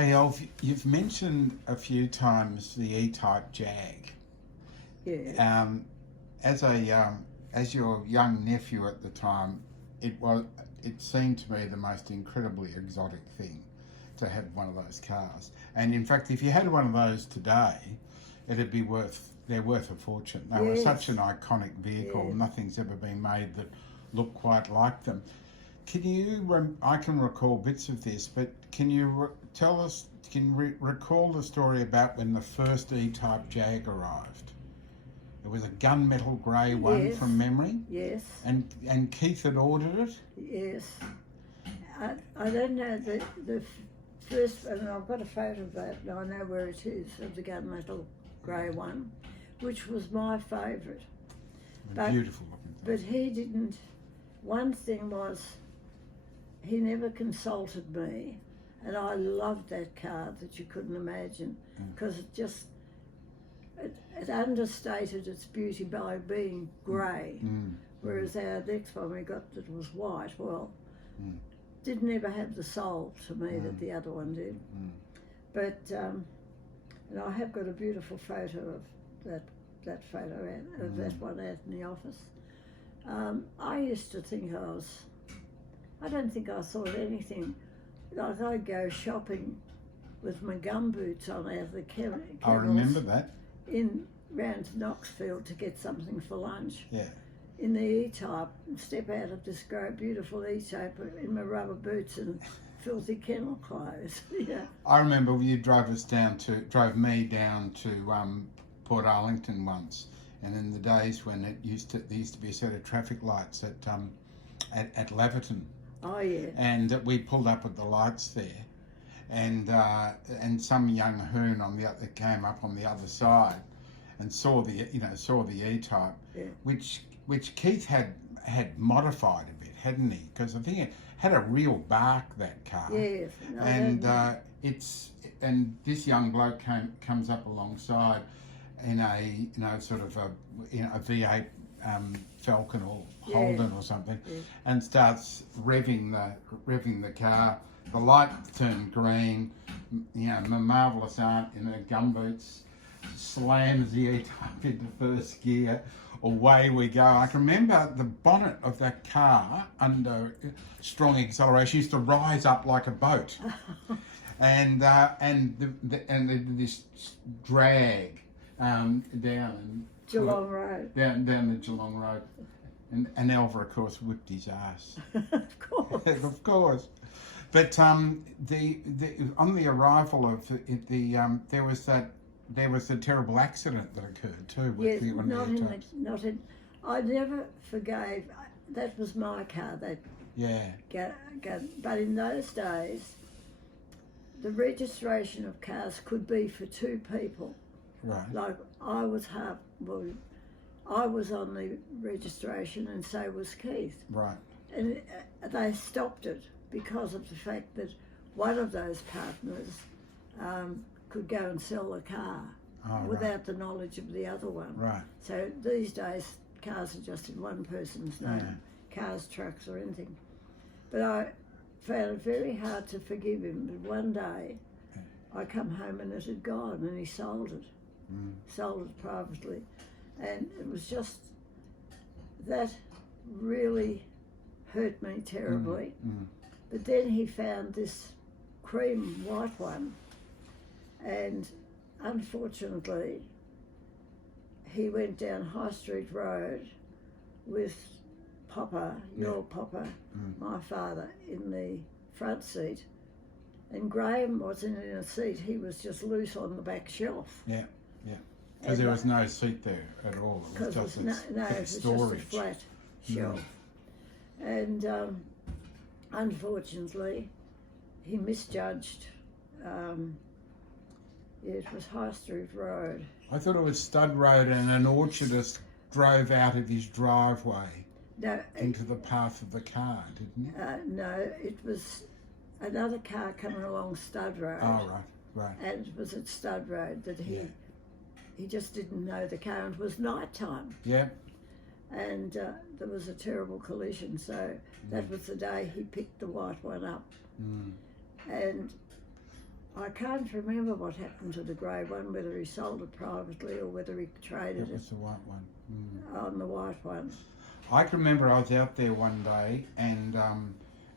Hey, Alf, you've mentioned a few times the E-type Jag. Yeah. Um, as your young nephew at the time, it was it seemed to me the most incredibly exotic thing to have one of those cars. And in fact, if you had one of those today, it'd be they're worth a fortune. They were such Yes. an iconic vehicle. Yeah. Nothing's ever been made that looked quite like them. Can you? I can recall bits of this, but can you tell us? Recall the story about when the first E-type Jag arrived? It was a gunmetal grey one Yes. from memory, Yes. and Keith had ordered it. Yes. I don't know the first, and I've got a photo of that, and I know where it is, of the gunmetal grey one, which was my favourite. But, Beautiful looking thing. But he didn't. One thing was, he never consulted me, and I loved that car that you couldn't imagine, because it understated its beauty by being grey, whereas our next one we got that was white, didn't ever have the soul to me that the other one did. But, and I have got a beautiful photo of that photo of that one out in the office. I used to think I don't think I thought anything, like I'd go shopping with my gumboots on out of the kennels. I remember that. Round to Knoxfield to get something for lunch. Yeah. In the E-type, and step out of this great beautiful E-type in my rubber boots and filthy kennel clothes. Yeah. I remember you drove me down to Port Arlington once, and in the days when there used to be a set of traffic lights at Laverton. Oh yeah. And we pulled up at the lights there, and some young hoon came up on the other side, and saw the E-type, Yeah. which Keith had modified a bit, hadn't he? Because I think it had a real bark, that car. Yes. No, and this young bloke comes up alongside in a sort of a V8 Falcon or Holden or something, and starts revving the car. The light turned green. My marvellous aunt in her gumboots slams the E-type into first gear. Away we go. I can remember the bonnet of that car under strong acceleration used to rise up like a boat, and this drag down Geelong Road. down the Geelong Road, and Elva of course whipped his ass. Of course. Of course. But on the arrival of there was a terrible accident that occurred too. Yes, I never forgave. That was my car. But in those days, the registration of cars could be for two people. Right. Like I was I was on the registration, and so was Keith. Right. And they stopped it because of the fact that one of those partners could go and sell the car without the knowledge of the other one. Right. So these days, cars are just in one person's name, cars, trucks, or anything. But I found it very hard to forgive him. But one day, I come home and it had gone, and he sold it. Sold it privately, and it was just that really hurt me terribly. But then he found this cream white one, and unfortunately he went down High Street Road with Popper, your Popper, my father, in the front seat, and Graham wasn't in a seat, he was just loose on the back shelf. Yeah. Because there was no seat there at all. It was just it was storage. just a flat shelf. And unfortunately, he misjudged. It was High Street Road. I thought it was Stud Road, and an orchardist drove out of his driveway into the path of the car, didn't it? No, it was another car coming along Stud Road. Oh, right. And it was at Stud Road that he just didn't know the car, and it was night time. Yeah. And there was a terrible collision, so that was the day he picked the white one up. And I can't remember what happened to the grey one, whether he sold it privately or whether he traded It it was the white one. on the white one. I can remember I was out there one day and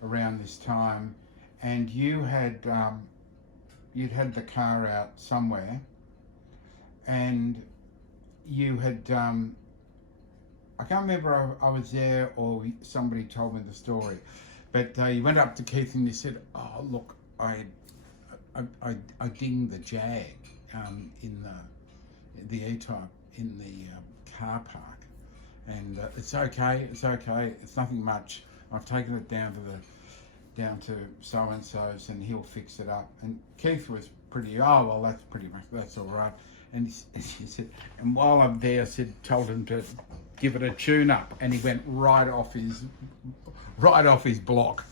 around this time, and you'd had the car out somewhere, and you had I can't remember I was there or somebody told me the story, but you went up to Keith and you said, "Oh look, I dinged the Jag in the E-Type in the car park, and it's okay, it's nothing much. I've taken it down to so and so's and he'll fix it up." And Keith was pretty, "Oh well, that's all right." And he said, and while I'm there, I told him to give it a tune up, and he went right off his block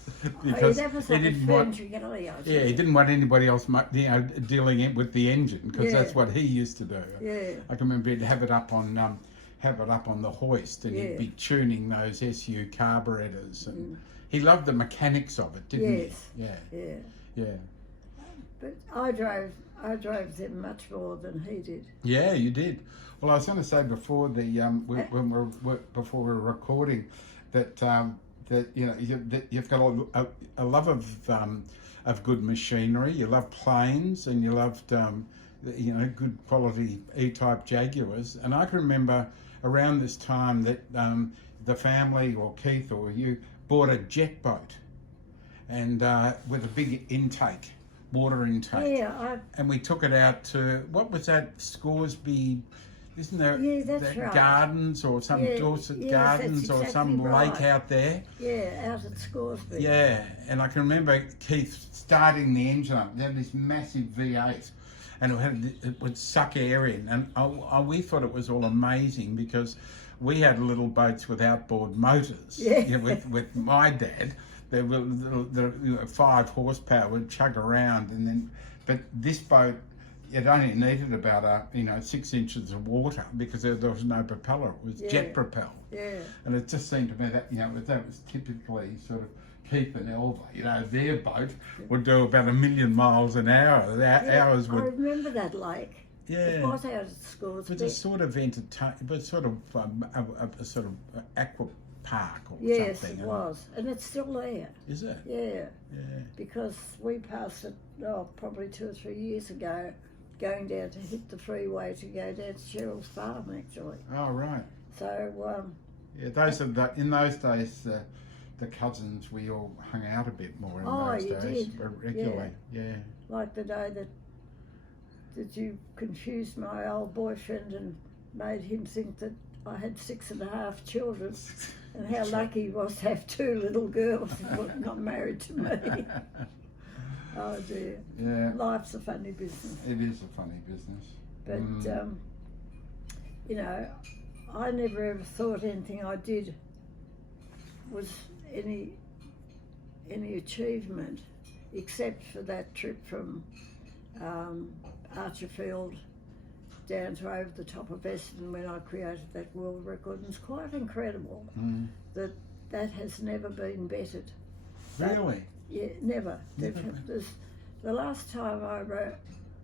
because he didn't want. Yeah, he didn't want anybody else, dealing with the engine, because that's what he used to do. Yeah. I can remember he'd have it up on the hoist, and he'd be tuning those SU carburetors, and he loved the mechanics of it, didn't he? Yeah. But I drove them much more than he did. Yeah, you did. Well, I was going to say before before we were recording that you've got a love of good machinery. You love planes, and you loved good quality E-Type Jaguars. And I can remember around this time that the family, or Keith or you, bought a jet boat, and with a big intake. Water intake. Yeah, and we took it out to, what was that, Scoresby, isn't there? Yeah, that's right. Gardens or some Dorset Gardens or exactly some right. lake out there. Yeah, out at Scoresby. Yeah, and I can remember Keith starting the engine up. They had this massive V8, and it would suck air in, and we thought it was all amazing because we had little boats with outboard motors. Yeah. With my dad. There were the 5 horsepower would chug around, but this boat, it only needed about 6 inches of water because there was no propeller. It was jet propelled. Yeah. And it just seemed to me that that was typically sort of Keith and Elva. Their boat would do about 1,000,000 miles an hour. Ours would. I remember that lake. Yeah. It was out at Scoresby. It was a sort of but sort of a sort of aqua park or something. Yes, it was, and it's still there. Is it? Yeah. Because we passed it probably 2 or 3 years ago, going down to hit the freeway to go down to Cheryl's farm, actually. Oh right. So in those days the cousins, we all hung out a bit more in those days. Did. Regularly. Yeah. Like the day that you confused my old boyfriend and made him think that I had 6.5 children. And how lucky he was to have 2 little girls who were not married to me. Oh dear. Yeah. Life's a funny business. It is a funny business. But, I never ever thought anything I did was any achievement, except for that trip from Archerfield down to over the top of Essendon when I created that world record. And it's quite incredible that has never been bettered. Really? Yeah, never. The last time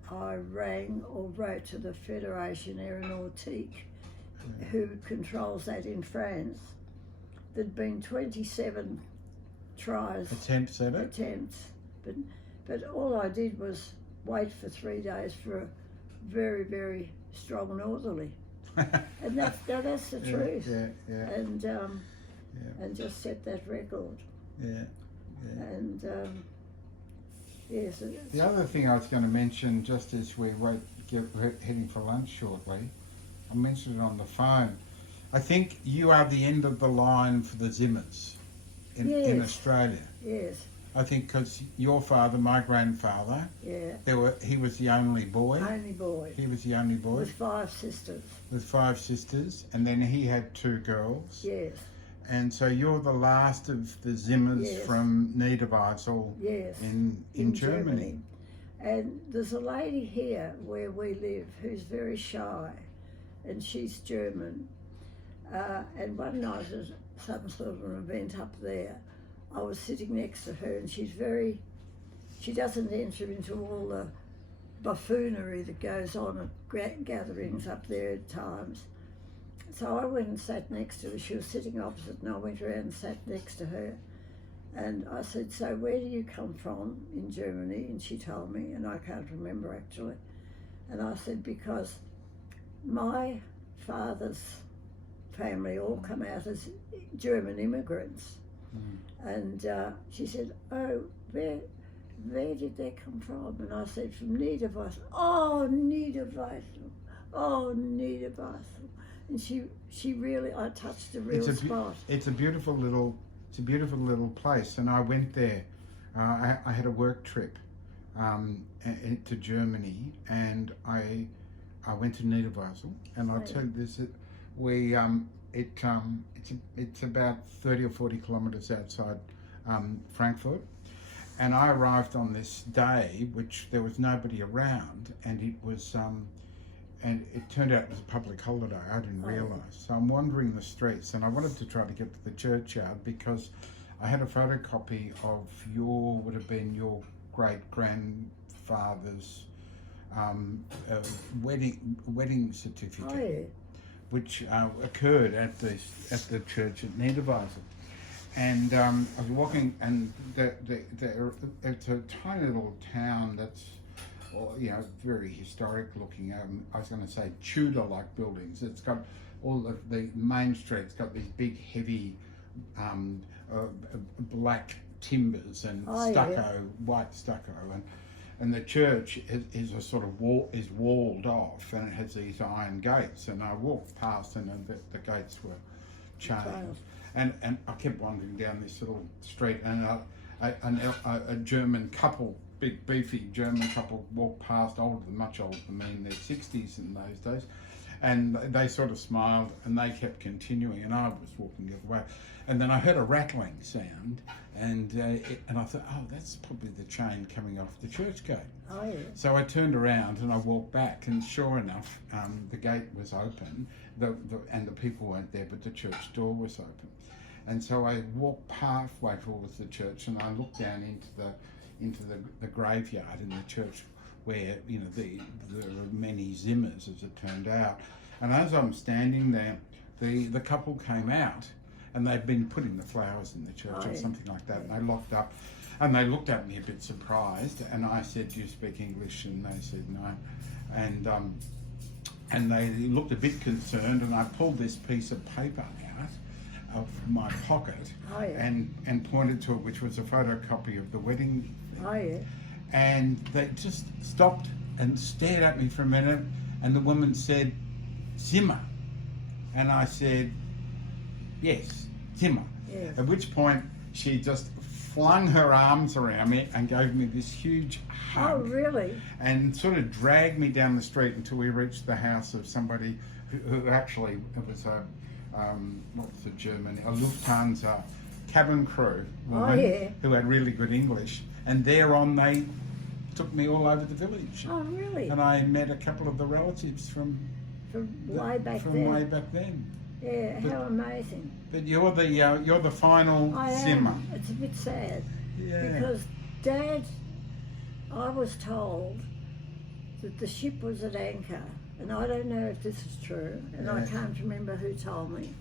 I rang or wrote to the Fédération Aéronautique, who controls that in France, there'd been 27 tries. Attempts at it? Attempts. But all I did was wait for 3 days for a very, very strong northerly. And that's the truth. Yeah. And just set that record. Yeah. And yes. The other thing I was going to mention, just as we're heading for lunch shortly, I mentioned it on the phone. I think you are the end of the line for the Zimmers in Australia. Yes. I think because your father, my grandfather, he was the only boy. Only boy. He was the only boy. With 5 sisters. With 5 sisters, and then he had 2 girls. Yes. And so you're the last of the Zimmers from Niederweisel in Germany. And there's a lady here where we live who's very shy, and she's German. And one night at some sort of an event up there, I was sitting next to her, and she's very she doesn't enter into all the buffoonery that goes on at gatherings up there at times. So I went and sat next to her. She was sitting opposite, and I went around and sat next to her. And I said, so where do you come from in Germany? And she told me, and I can't remember actually. And I said, because my father's family all come out as German immigrants. And she said, oh, where did they come from? And I said, from Niederweisel. Oh, Niederweisel. Oh, Niederweisel. And she really, I touched the real spot. It's a beautiful little place, and I went there. I had a work trip to Germany, and I went to Niederweisel, and I'll tell you this: it's about 30 or 40 kilometres outside Frankfurt, and I arrived on this day, which there was nobody around, and it was. And it turned out it was a public holiday. I didn't realise. So I'm wandering the streets, and I wanted to try to get to the churchyard because I had a photocopy of would have been your great grandfather's wedding certificate, which occurred at the church at Niederweisel. And I was walking, and it's a tiny little town that's, very historic looking. I was going to say Tudor-like buildings. It's got all of the main street's got these big, heavy, black timbers and white stucco, and the church is a sort of walled off, and it has these iron gates. And I walked past, and the gates were chained, and I kept wandering down this little street, and a German couple. Big beefy German couple walked past, much older than me, in their 60s in those days, and they sort of smiled, and they kept continuing, and I was walking the other way, and then I heard a rattling sound, and I thought, oh, that's probably the chain coming off the church gate. Oh, yeah. So I turned around and I walked back, and sure enough, the gate was open, and the people weren't there, but the church door was open, and so I walked halfway towards the church, and I looked down into the graveyard in the church, where there are many Zimmers, as it turned out. And as I'm standing there, the couple came out, and they'd been putting the flowers in the church or something like that, and they locked up, and they looked at me a bit surprised, and I said, do you speak English? And they said no, and they looked a bit concerned, and I pulled this piece of paper out of my pocket and pointed to it, which was a photocopy of the wedding thing. And they just stopped and stared at me for a minute, and the woman said, Zimmer. And I said, yes, Zimmer. Yes. At which point she just flung her arms around me and gave me this huge hug. Oh, really? And sort of dragged me down the street until we reached the house of somebody who actually, it was a Lufthansa cabin crew woman who had really good English, and thereon they took me all over the village. Oh, really? And I met a couple of the relatives from way back then. Yeah, how amazing. But you're the final Zimmer. It's a bit sad. Yeah. Because Dad, I was told that the ship was at anchor, and I don't know if this is true, and I can't remember who told me,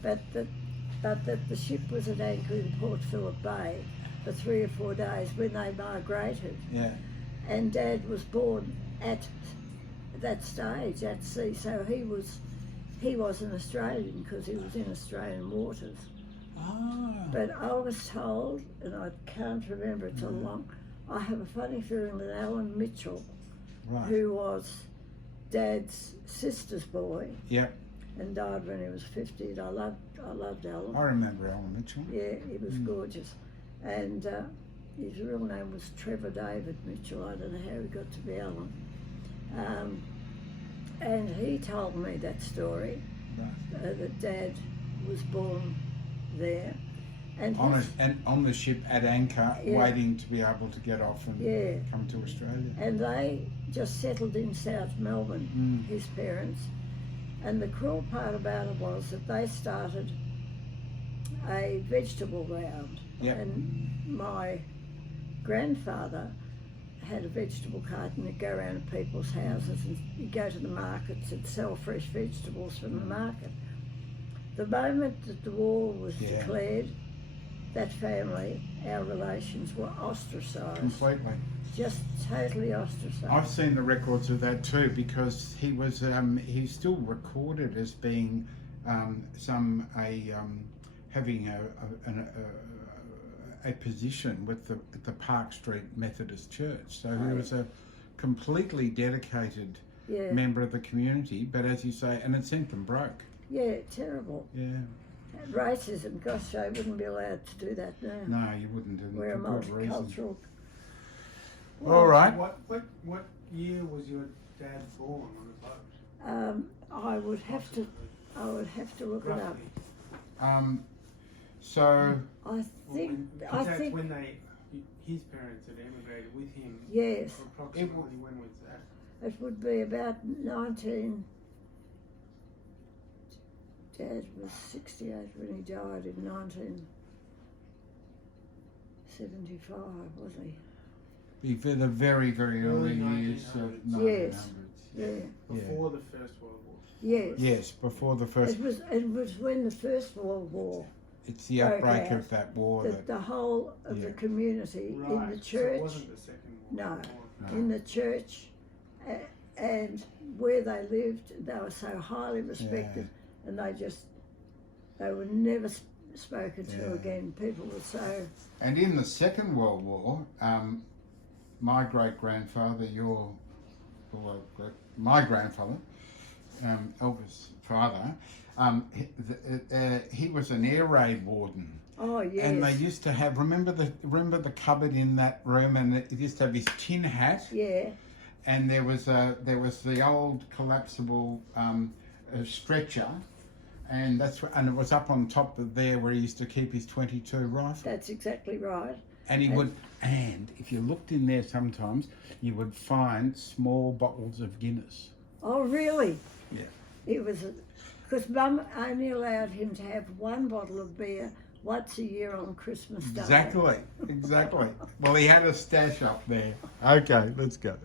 but that the ship was at anchor in Port Phillip Bay for 3 or 4 days when they migrated. Yeah. And Dad was born at that stage at sea, so he was an Australian because he was in Australian waters. Ah. But I was told, and I can't remember it so long, I have a funny feeling that Alan Mitchell, who was Dad's sister's boy, and died when he was 50, and I loved Alan. I remember Alan Mitchell. Yeah, he was gorgeous. And his real name was Trevor David Mitchell. I don't know how he got to be Alan. And he told me that story, that Dad was born there. And on the ship at anchor, waiting to be able to get off and come to Australia. And they just settled in South Melbourne, his parents. And the cruel part about it was that they started a vegetable ground. Yep. And my grandfather had a vegetable cart, and he'd go around to people's houses and he'd go to the markets and sell fresh vegetables from the market. The moment that the war was declared, that family, our relations, were ostracised. Completely. Just totally ostracised. I've seen the records of that too, because he was he's still recorded as being having a position with the Park Street Methodist Church. So he was a completely dedicated member of the community. But as you say, and it sent them broke. Yeah, terrible. Yeah. Racism, gosh, I wouldn't be allowed to do that now. No, you wouldn't. And We're a for good reason. multicultural. All right. What year was your dad born on the boat? I would have to look it up. Roughly. So I think when his parents had emigrated with him. Yes. Approximately when was that? It would be about 19. Dad was 68 when he died in 1975, was he? for the very, very early years of 1900s. Yes. Yeah. Before the First World War. Yes. Yes, before the first. It was when the First World War. It's the outbreak of that war that The whole of the community in the church. So it wasn't the Second World War. In the church, and where they lived, they were so highly respected, and they were never spoken to again. People were so. And in the Second World War, my great grandfather, my grandfather, Elvis' father, he was an air raid warden. Oh yes. And they used to have remember the cupboard in that room, and it used to have his tin hat. Yeah. And there was the old collapsible stretcher, and and it was up on top of there where he used to keep his .22 rifle. That's exactly right. And and if you looked in there sometimes, you would find small bottles of Guinness. Oh really? Yeah. It was because Mum only allowed him to have one bottle of beer once a year on Christmas Day. Exactly. Well, he had a stash up there. Okay, let's go.